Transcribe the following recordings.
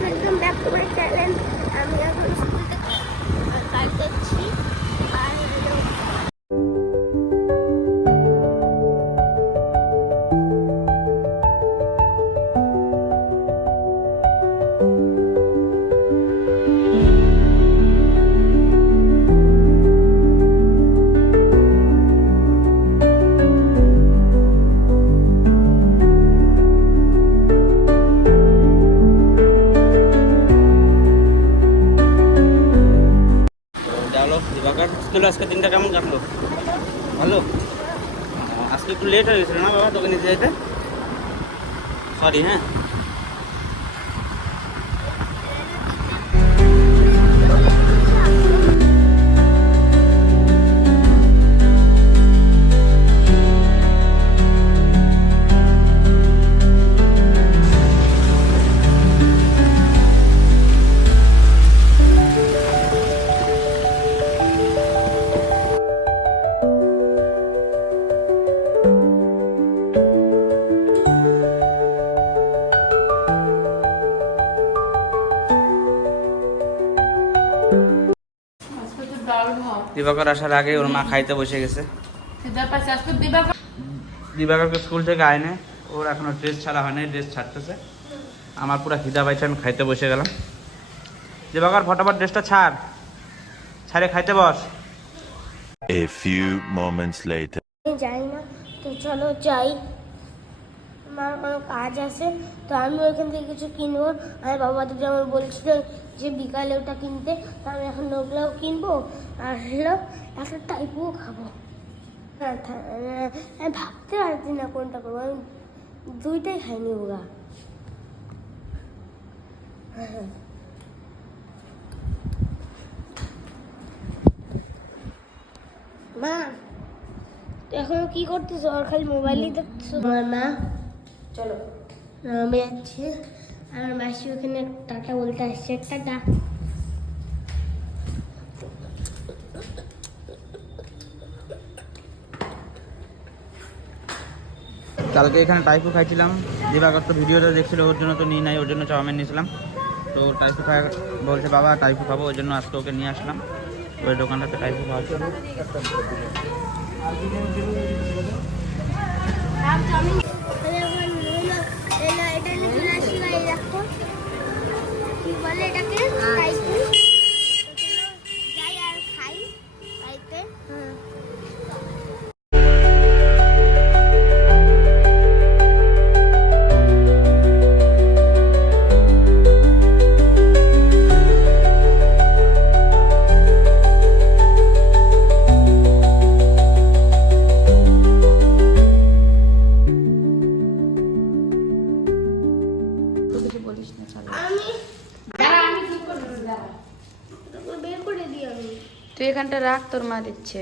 Welcome back to my channel. আমি এখন school থেকে কাজ করছি আর স্কুল আজকে দিনটা কেমন কাটলো? ভালো। আজকে একটু লেট হয়ে গেছিল না বাবা তোকে নিতে যেতে? সরি। হ্যাঁ, দিবাকর আসার আগে ওর মা খাইতে বসে গেছে। দিবাকরকে স্কুল থেকে আয়নে, ওর এখনো ড্রেস ছাড়া হয় নাই, ড্রেস ছাড়তেছে। আমার পুরো খিদা পাইছে, আমি খাইতে বসে গেলাম। দিবাকর ফটাফট ড্রেসটা ছাড়ে খাইতে বস। A few moments later. যাই না তো চলো যাই, আমার কোনো কাজ আছে তো আমি ওইখান থেকে কিছু কিনবো। আমার বাবা তো যেমন বলছিল যে বিকালে ওটা কিনতে, তো আমি এখন ওগুলোও কিনবো আর হলো একটা টাইপও খাবো। আমি ভাবতে পারছি না কোনটা করবো, আমি দুইটাই খাইনি ওরা। মা এখন কি করতেছো? আর খালি মোবাইলই দেখছো? মা চলো আমি যাচ্ছি। আমার মাসি ওখানে টাটা বলতে আসছে, টাটা। কালকে এখানে টাইফু খাইছিলাম, দিবাকর তো ভিডিওটা দেখছিল, ওর জন্য তো নিই নাই, ওর জন্য চাউমিন নিয়েছিলাম। তো টাইফু খাই বলছে বাবা টাইফু খাবো, ওই জন্য আজকে ওকে নিয়ে আসলাম। ওই দোকানটাতে টাইফু খাওয়া ছিল। তুই এখানটা রাখ, তোর মা দিচ্ছে।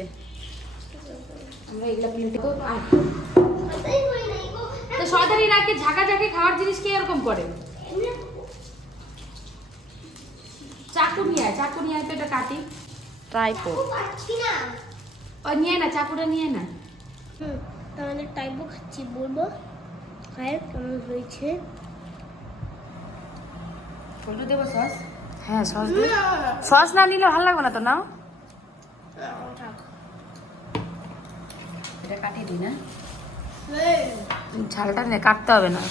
আমরা এগুলা প্লেটে তো সদারি রাখে ঝাঁকাঝাঁকি খাওয়ার জিনিস কে এরকম করে? চাকু নিয়ে আয় তো এটা কাটি। ট্রাইপো ওই নিয়ে না, চাকুটা নিয়ে না। তাহলে টাইপও খাচ্ছি, বলবো খায় কেমন হয়েছে। ফটো দেবো সস? হ্যাঁ সস দে। সস না নিলে ভালো লাগবে না তো, নাও। এটা কাটিয়ে দিই না, ঝালটা নে, কাটতে হবে না।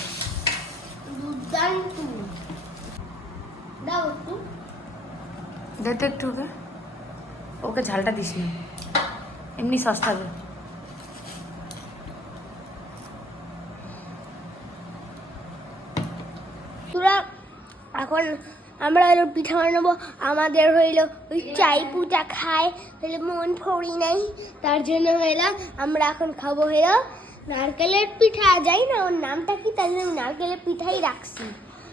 দে তো একটু ওকে ঝালটা দিস না, এমনি সস্তা হবে। তোরা এখন আমরা হলো পিঠা বানাবো। আমাদের হইলো ওই চাই পূজা খায় হইলো মন ভরি নাই, তার জন্য হইলো আমরা এখন খাবো হইলো নারকেলের পিঠা। যাই না ওর নামটা কি, তার জন্য নারকেলের পিঠাই রাখছি।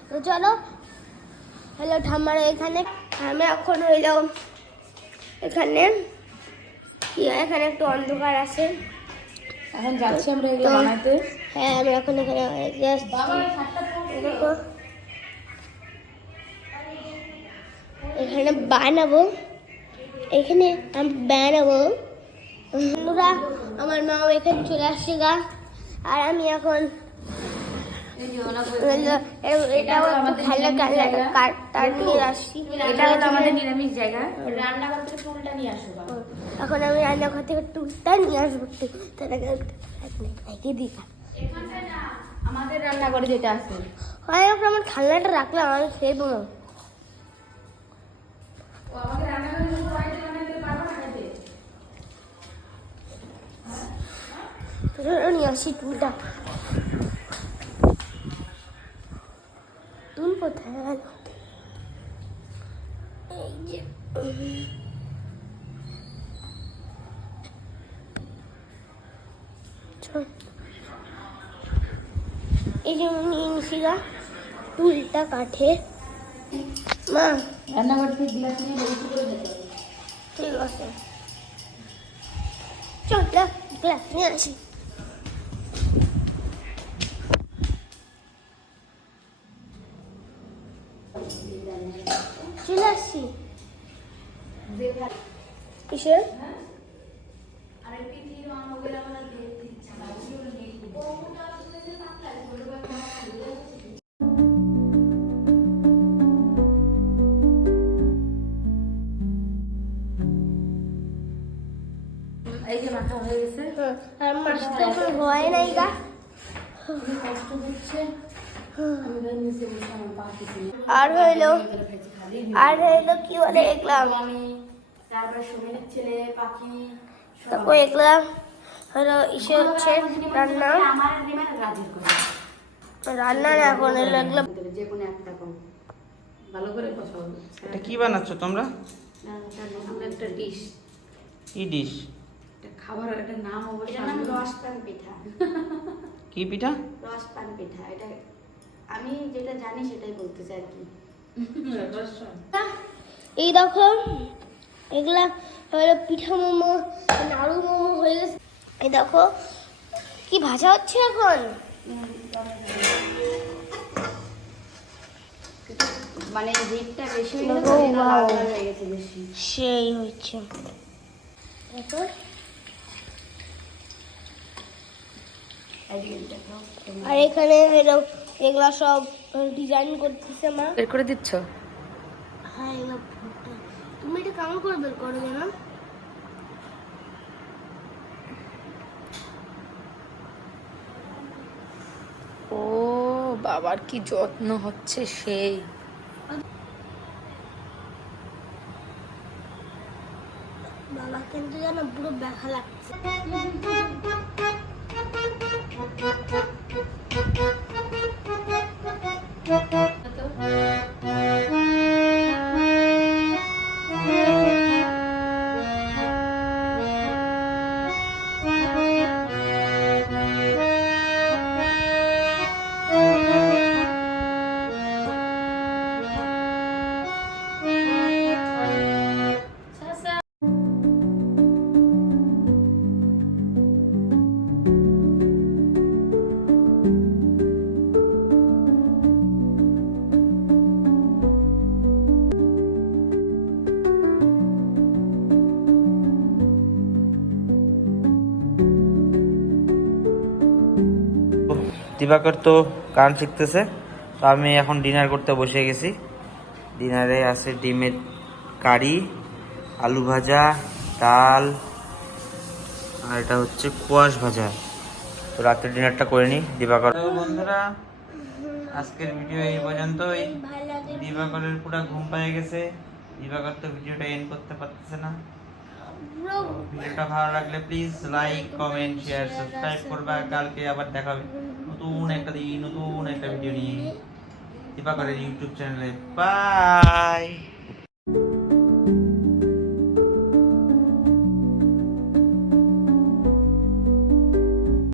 তো চলো হ্যালো ঠাম্মার এখানে, আমি এখন হইলো এখানে কি এখানে একটু অন্ধকার আছে, এখন যাচ্ছি আমরা এগুলো বানাতে। হ্যাঁ আমি এখন এখানে এখানে বানাবো, এখানে আমি বানাবো। বন্ধুরা আমার মাও এখানে চলে আসছে গা, আর আমি এখন এই যে ওরা এটা খেলে কার নিয়ে আসছি। এটা হলো আমাদের নিরামিষ জায়গা। রান্নাঘর থেকে টুলটা নিয়ে আসো বাবা। এখন আমি রান্নাঘর থেকে টুলটা নিয়ে আসবো, তাকে দিতাম। এখানটায় না, আমাদের রান্নাঘরে যেটা আছে। হয় আমার খেলনাটা রাখলাম, আমি খেয়ে দেবো। ও আমাদের রান্নাঘরে শুধু বাড়িতে বানাইতে পারবো না খাইতে। নিয়ে আসি টুলটা। টুল কোথায় গেল? এই যে এই যে নিয়ে নিছি গা টুলটা কাঠের। মা রান্নাঘর থেকে গ্লাস নিয়ে রেডি করে দিতে হবে। ঠিক আছে, চল গ্লাস নিয়ে আসি। চলে আসছি। কিসের? এই যে মাথা হয়ে গেছে। আর মাছটা এখন হয় নাই গা। খুবই কষ্ট হচ্ছে। আমি গায়ে নিচে বসে আমার পা টিপে নিই। আর হইলো কি বলে দেখলাম, আমি তারপরে সুমিনের ছেলে পাখি তারপর দেখলাম হলো ইসে হচ্ছে রান্না। আমার নেবেন রাজির করে রান্না না এখন এলো এগুলো। যে কোনো একটা কম ভালো করে কথা বলবো। এটা কি বানাচ্ছ তোমরা? না এটা নতুন একটা ডিশ, কি ডিশ? এটা খাবারের একটা নাম অবশ্য নাম রসপান পিঠা। কি পিঠা? রসপান পিঠা। এটা আমি যেটা জানি সেটাই বলতে চাই আর কি। এই দেখো এগুলা হলো পিঠা মোমো, নাড়ু মোমো হয়ে গেছে। এই দেখো কি ভাজা হচ্ছে এখন। মানে হিটটা বেশি হয়ে দেখো, গেছে, এটা wow. লাল লাল হয়ে গেছে বেশি। সেই হচ্ছে দেখো। আর এখানে হলো এগুলা সব ডিজাইন করতেছে মা। বের করে দিচ্ছ? হ্যাঁ এগুলো ফুটা। তুমি এটা কেমন করে বের করো জানো? ও বাবার কি যত্ন হচ্ছে সেই। বাবা কিন্তু জানো পুরো ব্যথা লাগছে। দিবাকর তো গান শিখতেছে, তো আমি এখন ডিনার করতে বসে গেছি। ডিনারে আছে ডিমের কারি, আলু ভাজা, ডাল, আর এটা হচ্ছে কোয়াশ ভাজা। তো রাতের ডিনারটা করে নিই। দিবাকর বন্ধুরা, আজকের ভিডিও এই পর্যন্তই। ভালো লাগে দিবাকরের পুরো ঘুম পেয়ে গেছে। দিবাকর তো ভিডিওটা এন্ড করতে পারতেছে না। পুরো। ভিডিওটা ভালো লাগলে please like, comment, share, subscribe করবা। কালকে আবার দেখা হবে নতুন একটা ভিডিও নিয়ে দিবাকরের ইউটিউব চ্যানেলে। বাই।